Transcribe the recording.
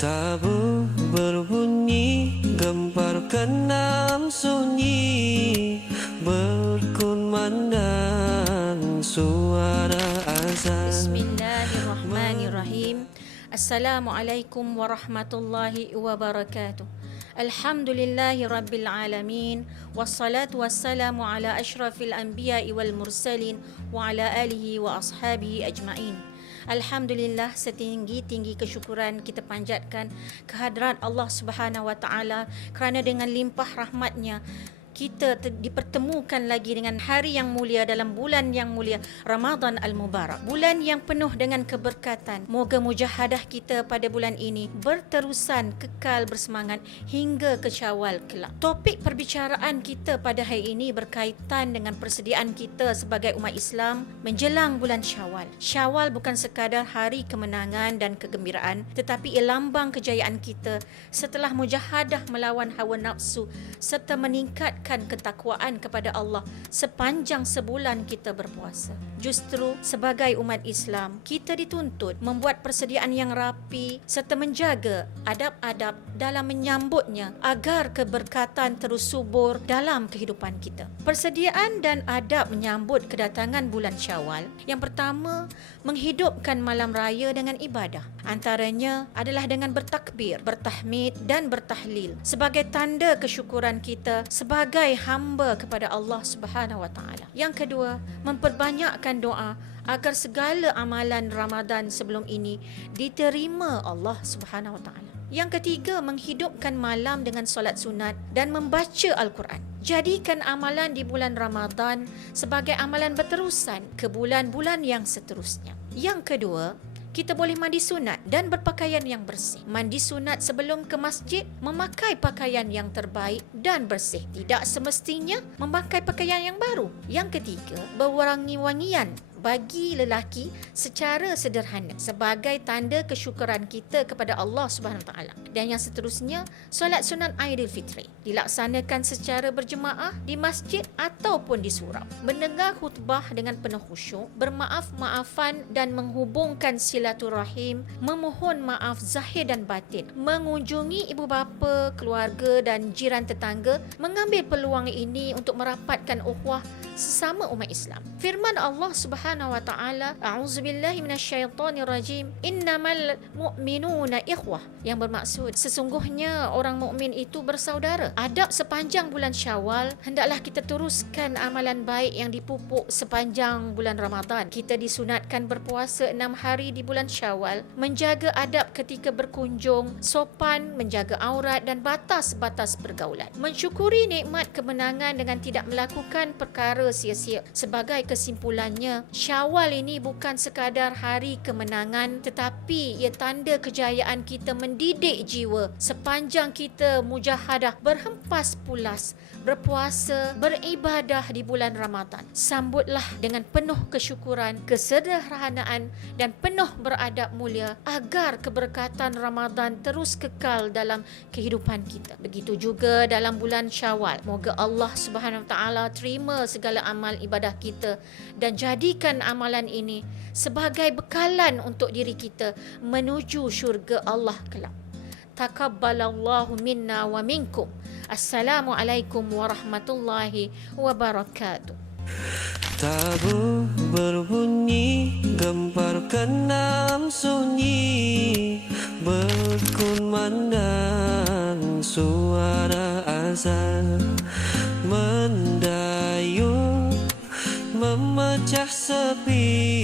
Tabu berbunyi, gemparkan enam sunyi, berkumandang suara azan. Bismillahirrahmanirrahim. Assalamualaikum warahmatullahi wabarakatuh. Alhamdulillahi rabbil alamin. Wassalatu wassalamu ala ashrafil anbiya'i wal mursalin wa ala alihi wa ashabihi ajma'in. Alhamdulillah, setinggi-tinggi kesyukuran kita panjatkan kehadrat Allah Subhanahu wa taala kerana dengan limpah rahmatnya kita dipertemukan lagi dengan hari yang mulia dalam bulan yang mulia Ramadan Al-Mubarak. Bulan yang penuh dengan keberkatan. Moga mujahadah kita pada bulan ini berterusan kekal bersemangat hingga ke Syawal kelak. Topik perbicaraan kita pada hari ini berkaitan dengan persediaan kita sebagai umat Islam menjelang bulan Syawal. Syawal bukan sekadar hari kemenangan dan kegembiraan, tetapi ia lambang kejayaan kita setelah mujahadah melawan hawa nafsu serta meningkatkan ketakwaan kepada Allah sepanjang sebulan kita berpuasa. Justru sebagai umat Islam, kita dituntut membuat persediaan yang rapi serta menjaga adab-adab dalam menyambutnya agar keberkatan terus subur dalam kehidupan kita. Persediaan dan adab menyambut kedatangan bulan Syawal. Yang pertama, menghidupkan malam raya dengan ibadah. Antaranya adalah dengan bertakbir, bertahmid dan bertahlil sebagai tanda kesyukuran kita sebagai hamba kepada Allah Subhanahu wa taala. Yang kedua, memperbanyakkan doa agar segala amalan Ramadan sebelum ini diterima Allah Subhanahu wa taala. Yang ketiga, menghidupkan malam dengan solat sunat dan membaca Al-Quran. Jadikan amalan di bulan Ramadan sebagai amalan berterusan ke bulan-bulan yang seterusnya. Yang kedua, kita boleh mandi sunat dan berpakaian yang bersih. Mandi sunat sebelum ke masjid, memakai pakaian yang terbaik dan bersih. Tidak semestinya memakai pakaian yang baru. Yang ketiga, berwangi-wangian bagi lelaki secara sederhana sebagai tanda kesyukuran kita kepada Allah Subhanahu Wa Taala. Dan yang seterusnya, solat sunat Aidilfitri dilaksanakan secara berjemaah di masjid ataupun di surau. Mendengar khutbah dengan penuh khusyuk, bermaaf-maafan dan menghubungkan silaturahim, memohon maaf zahir dan batin, mengunjungi ibu bapa, keluarga dan jiran tetangga, mengambil peluang ini untuk merapatkan ukhuwah sesama umat Islam. Firman Allah Subhanahu wa taala, a'udzubillahi minasyaitonirrajim, innamal mu'minuna ikhwah, yang bermaksud sesungguhnya orang mukmin itu bersaudara. Adab sepanjang bulan Syawal, hendaklah kita teruskan amalan baik yang dipupuk sepanjang bulan Ramadan. Kita disunatkan berpuasa 6 hari di bulan Syawal, menjaga adab ketika berkunjung, sopan, menjaga aurat dan batas-batas pergaulan. Mensyukuri nikmat kemenangan dengan tidak melakukan perkara sia-sia. Sebagai kesimpulannya, Syawal ini bukan sekadar hari kemenangan, tetapi ia tanda kejayaan kita mendidik jiwa sepanjang kita mujahadah berhempas pulas, berpuasa, beribadah di bulan Ramadan. Sambutlah dengan penuh kesyukuran, kesederhanaan dan penuh beradab mulia agar keberkatan Ramadan terus kekal dalam kehidupan kita. Begitu juga dalam bulan Syawal. Moga Allah Subhanahu Wa Taala terima segala amal ibadah kita dan jadikan amalan ini sebagai bekalan untuk diri kita menuju syurga Allah kelak. Taqabbalallahu minna wa minkum. Assalamualaikum warahmatullahi wabarakatuh. Tabu berbunyi, gemparkan enam sunyi, berkumandang suara azan, mendayung memecah sepi.